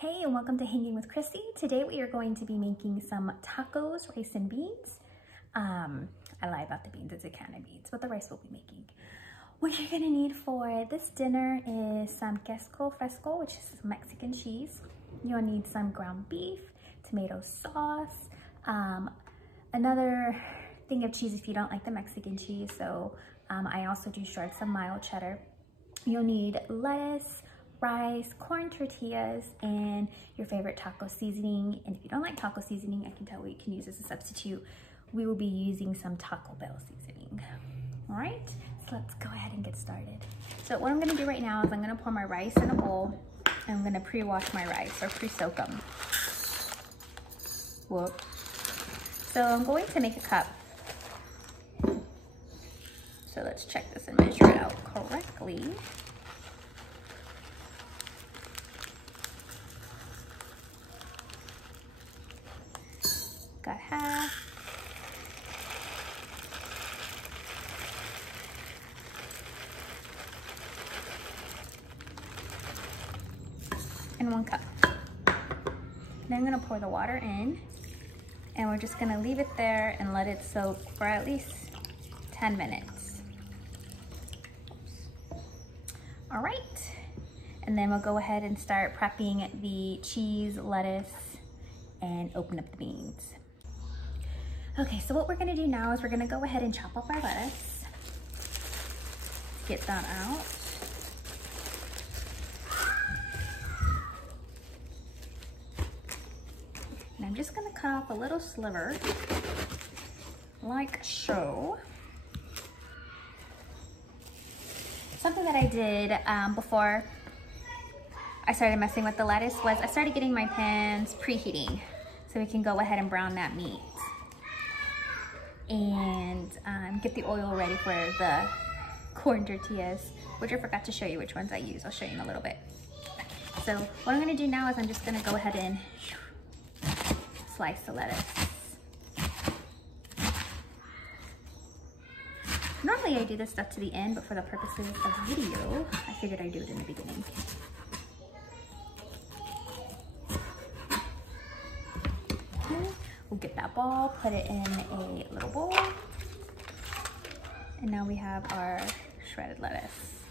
Hey, and welcome to Hanging with Christy. Today we are going to be making some tacos, rice and beans. I lie about the beans, it's a can of beans, but the rice we'll be making. What you're gonna need for this dinner is some queso fresco, which is Mexican cheese. You'll need some ground beef, tomato sauce, another thing of cheese if you don't like the Mexican cheese. So I also do shred some mild cheddar. You'll need lettuce, rice, corn tortillas, and your favorite taco seasoning. And if you don't like taco seasoning, I can tell what you can use as a substitute. We will be using some Taco Bell seasoning. All right, so let's go ahead and get started. So what I'm gonna do right now is I'm gonna pour my rice in a bowl, and I'm gonna pre-wash my rice or pre-soak them. Whoop. So I'm going to make a cup. So let's check this and measure it out correctly. Got half. And 1 cup. Then I'm gonna pour the water in, and we're just gonna leave it there and let it soak for at least 10 minutes. All right, and then we'll go ahead and start prepping the cheese, lettuce, and open up the beans. Okay, so what we're gonna do now is we're gonna go ahead and chop up our lettuce. Get that out. And I'm just gonna cut off a little sliver, like so. Something that I did before I started messing with the lettuce was I started getting my pans preheating so we can go ahead and brown that meat and get the oil ready for the corn tortillas, which I forgot to show you which ones I use. I'll show you in a little bit. So what I'm gonna do now is I'm just gonna go ahead and slice the lettuce. Normally I do this stuff to the end, but for the purposes of video, I figured I'd do it in the beginning. Okay, we'll get that ball, put it in a little bowl. And now we have our shredded lettuce.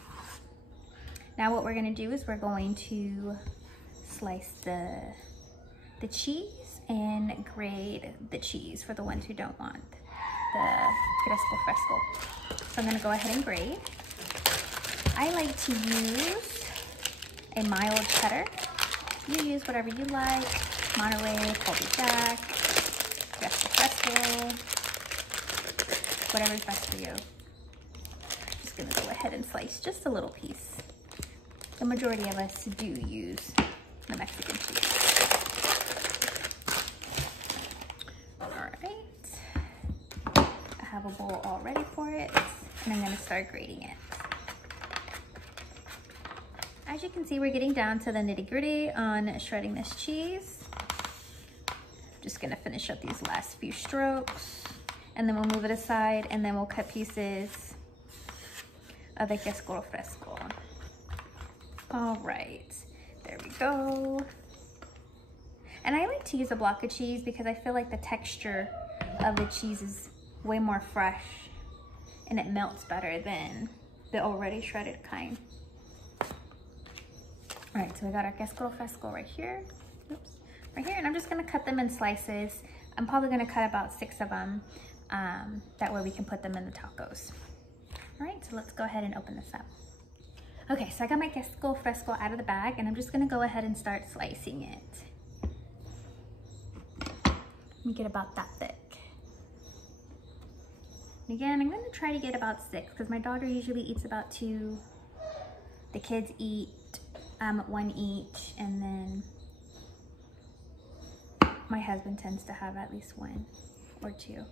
Now what we're gonna do is we're going to slice the cheese and grate the cheese for the ones who don't want the queso fresco. So I'm gonna go ahead and grate. I like to use a mild cheddar. You use whatever you like. Monterey, Colby Jack, queso fresco, whatever's best for you. Just gonna go ahead and slice just a little piece. The majority of us do use the Mexican cheese. I have a bowl all ready for it, and I'm gonna start grating it. As you can see, we're getting down to the nitty-gritty on shredding this cheese. Just gonna finish up these last few strokes, and then we'll move it aside, and then we'll cut pieces of the queso fresco. All right, there we go. And I like to use a block of cheese because I feel like the texture of the cheese is way more fresh and it melts better than the already shredded kind. All right, so we got our queso fresco right here. Oops, right here, and I'm just gonna cut them in slices. I'm probably gonna cut about 6 of them. That way we can put them in the tacos. All right, so let's go ahead and open this up. Okay, so I got my queso fresco out of the bag, and I'm just gonna go ahead and start slicing it. Let me get about that thick. And again, I'm gonna try to get about 6 because my daughter usually eats about 2. The kids eat 1 each, and then my husband tends to have at least 1 or 2.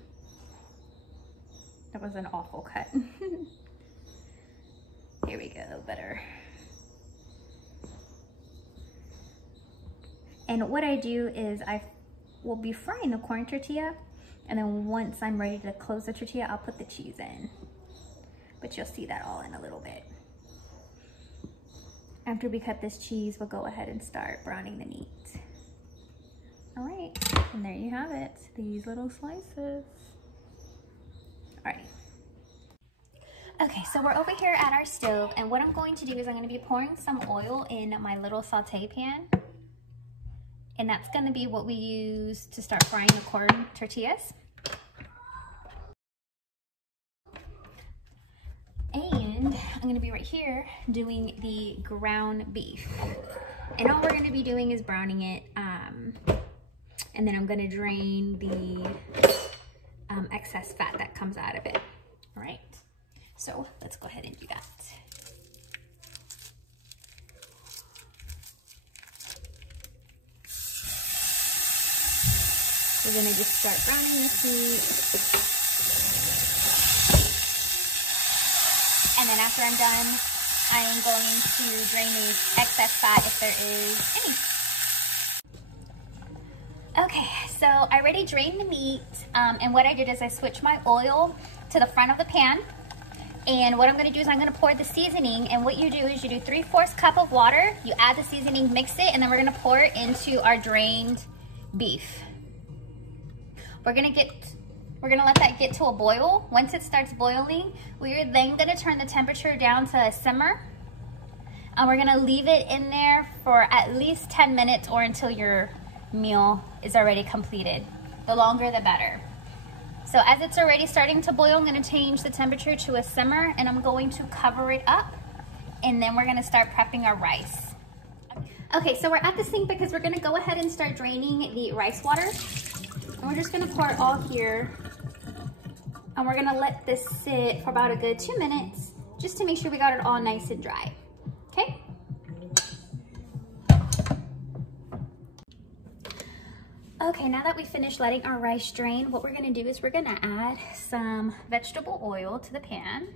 That was an awful cut. Here we go, better. And what I do is I will be frying the corn tortilla, and then once I'm ready to close the tortilla, I'll put the cheese in. But you'll see that all in a little bit. After we cut this cheese, we'll go ahead and start browning the meat. All right, and there you have it, these little slices. All right. Okay, so we're over here at our stove, and what I'm going to do is I'm going to be pouring some oil in my little saute pan. And that's going to be what we use to start frying the corn tortillas. And I'm going to be right here doing the ground beef. And all we're going to be doing is browning it. And then I'm going to drain the excess fat that comes out of it. All right. So let's go ahead and do that. We're gonna just start browning this meat. And then after I'm done, I am going to drain the excess fat if there is any. Okay, so I already drained the meat, and what I did is I switched my oil to the front of the pan. And what I'm gonna do is I'm gonna pour the seasoning, and what you do is you do 3/4 cup of water, you add the seasoning, mix it, and then we're gonna pour it into our drained beef. We're gonna let that get to a boil. Once it starts boiling, we're then gonna turn the temperature down to a simmer. And we're gonna leave it in there for at least 10 minutes or until your meal is already completed. The longer, the better. So as it's already starting to boil, I'm gonna change the temperature to a simmer, and I'm going to cover it up, and then we're gonna start prepping our rice. Okay, so we're at the sink because we're gonna go ahead and start draining the rice water. And we're just gonna pour it all here. And we're gonna let this sit for about a good 2 minutes, just to make sure we got it all nice and dry, okay? Okay, now that we finished letting our rice drain, what we're gonna do is we're gonna add some vegetable oil to the pan.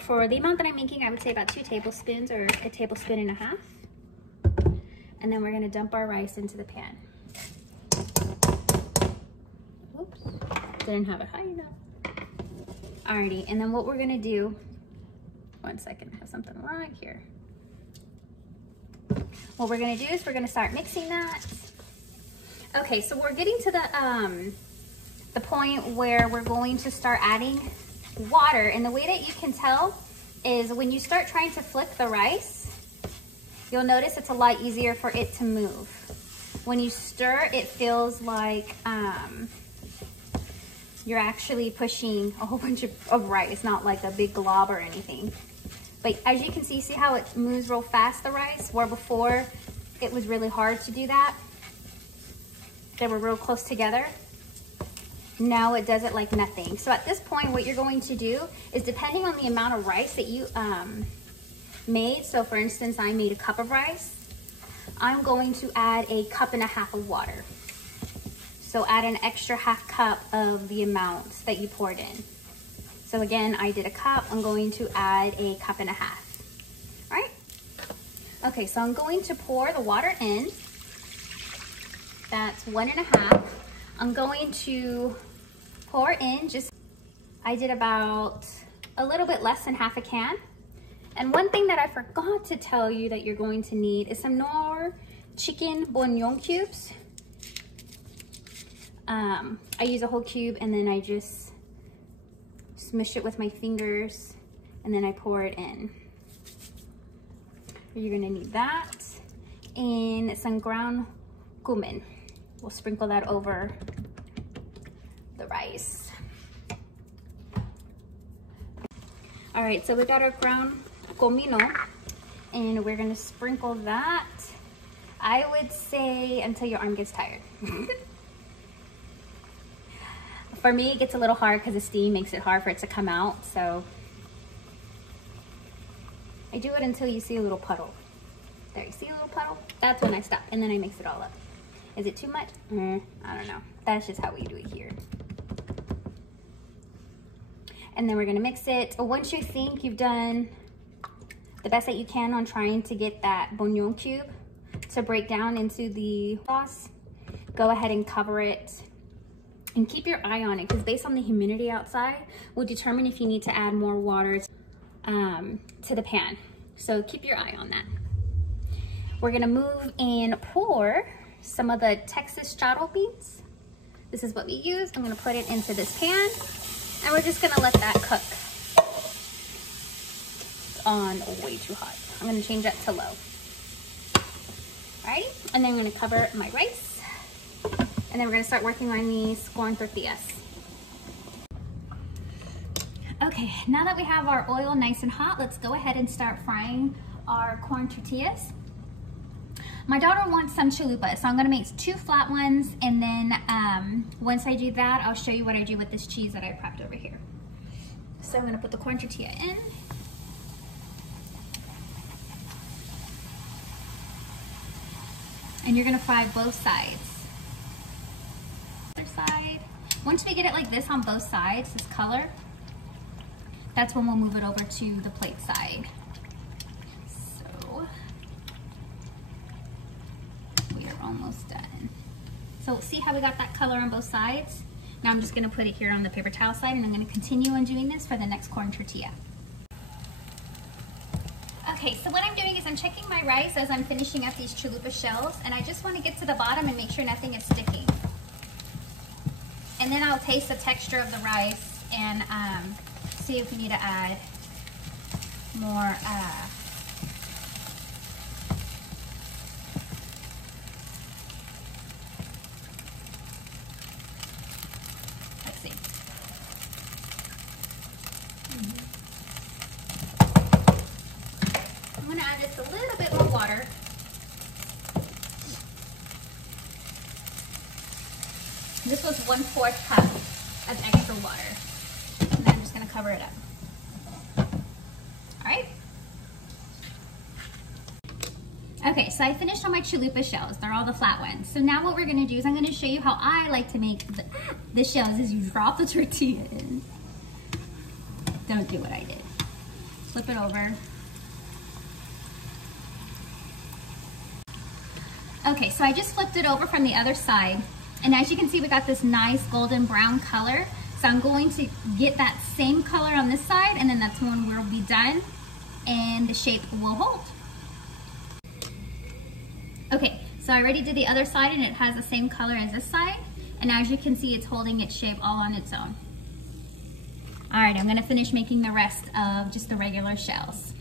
For the amount that I'm making, I would say about 2 tablespoons or 1.5 tablespoons. And then we're gonna dump our rice into the pan. Oops, didn't have it high enough. Alrighty, and then what we're gonna do, one second, I have something wrong here. What we're gonna do is we're gonna start mixing that. Okay, so we're getting to the point where we're going to start adding water, and the way that you can tell is when you start trying to flick the rice, you'll notice it's a lot easier for it to move. When you stir, it feels like you're actually pushing a whole bunch of rice, not like a big glob or anything. But as you can see how it moves real fast, the rice, where before it was really hard to do that. They were real close together. Now it does it like nothing. So at this point, what you're going to do is, depending on the amount of rice that you made, so for instance, I made a cup of rice, I'm going to add 1.5 cups of water. So add an extra 1/2 cup of the amount that you poured in. So again, I did 1 cup, I'm going to add 1.5 cups. All right? Okay, so I'm going to pour the water in. That's 1.5. I'm going to pour in I did about a little bit less than 1/2 can. And one thing that I forgot to tell you that you're going to need is some Knorr chicken bouillon cubes. I use a whole cube, and then I just smush it with my fingers, and then I pour it in. You're gonna need that, and some ground cumin. We'll sprinkle that over the rice. All right, so we got our ground comino, and we're gonna sprinkle that, I would say, until your arm gets tired. For me, it gets a little hard because the steam makes it hard for it to come out, so I do it until you see a little puddle. There, you see a little puddle? That's when I stop, and then I mix it all up. Is it too much? I don't know. That's just how we do it here. And then we're gonna mix it. Once you think you've done the best that you can on trying to get that bouillon cube to break down into the sauce, go ahead and cover it. And keep your eye on it, because based on the humidity outside will determine if you need to add more water to the pan. So keep your eye on that. We're gonna move and pour some of the Texas straddle beans. This is what we use. I'm gonna put it into this pan and we're just gonna let that cook. It's on way too hot. I'm gonna change that to low. Alrighty, and then I'm gonna cover my rice and then we're gonna start working on these corn tortillas. Okay, now that we have our oil nice and hot, let's go ahead and start frying our corn tortillas. My daughter wants some chalupa, so I'm gonna make 2 flat ones, and then once I do that, I'll show you what I do with this cheese that I prepped over here. So I'm gonna put the corn tortilla in. And you're gonna fry both sides. Other side. Once we get it like this on both sides, this color, that's when we'll move it over to the plate side. So we are almost done. So see how we got that color on both sides? Now I'm just gonna put it here on the paper towel side and I'm gonna continue on doing this for the next corn tortilla. Okay, so what I'm doing is I'm checking my rice as I'm finishing up these chalupa shells, and I just want to get to the bottom and make sure nothing is sticking. And then I'll taste the texture of the rice and see if we need to add more let's see. I'm going to add just a little bit more water. This was 1/4 cup of extra water. And then I'm just going to cover it up. All right. Okay, so I finished all my chalupa shells. They're all the flat ones. So now what we're going to do is I'm going to show you how I like to make the shells. Is you drop the tortilla in. Don't do what I did. Flip it over. Okay, so I just flipped it over from the other side, and as you can see, we got this nice golden brown color. So I'm going to get that same color on this side, and then that's when we'll be done, and the shape will hold. Okay, so I already did the other side, and it has the same color as this side, and as you can see, it's holding its shape all on its own. All right, I'm gonna finish making the rest of just the regular shells.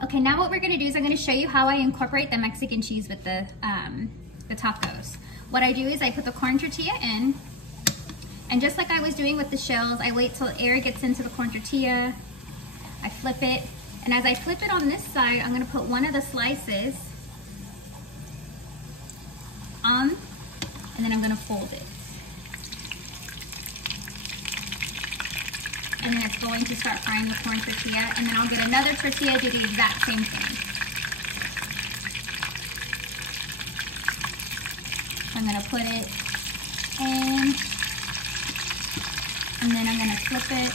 Okay, now what we're gonna do is I'm gonna show you how I incorporate the Mexican cheese with the tacos. What I do is I put the corn tortilla in, and just like I was doing with the shells, I wait till air gets into the corn tortilla, I flip it, and as I flip it on this side, I'm gonna put one of the slices on, and then I'm gonna fold it. And then it's going to start frying the corn tortilla, and then I'll get another tortilla, do the exact same thing. I'm gonna put it in, and then I'm gonna flip it.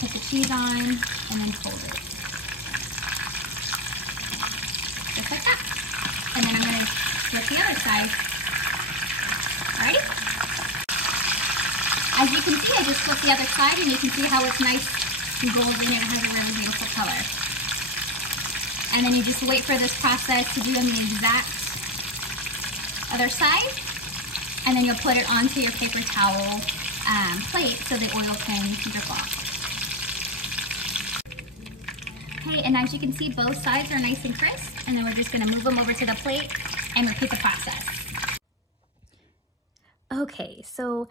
Put the cheese on, and then fold it. Just like that. And then I'm gonna flip the other side. Alright? As you can see, I just flipped the other side, and you can see how it's nice and golden and it has a really beautiful color. And then you just wait for this process to do on the exact other side, and then you'll put it onto your paper towel plate so the oil can drip off. Okay, and as you can see, both sides are nice and crisp, and then we're just gonna move them over to the plate and repeat the process. Okay, so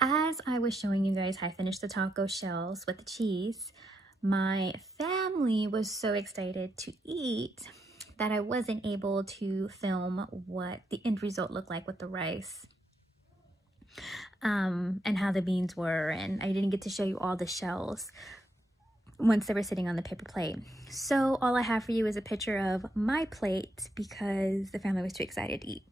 as I was showing you guys how I finished the taco shells with the cheese, my family was so excited to eat that I wasn't able to film what the end result looked like with the rice and how the beans were, and I didn't get to show you all the shells once they were sitting on the paper plate. So all I have for you is a picture of my plate because the family was too excited to eat.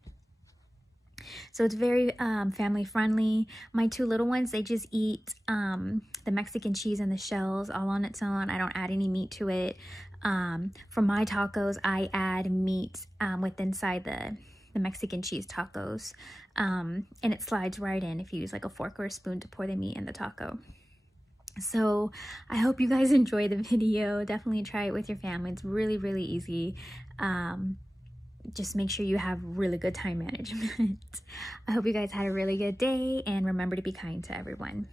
So it's very family friendly. My 2 little ones, they just eat the Mexican cheese and the shells all on its own. I don't add any meat to it. For my tacos, I add meat with inside the Mexican cheese tacos. And it slides right in if you use like a fork or a spoon to pour the meat in the taco. So I hope you guys enjoy the video. Definitely try it with your family. It's really, really easy. Just make sure you have really good time management. I hope you guys had a really good day, and remember to be kind to everyone.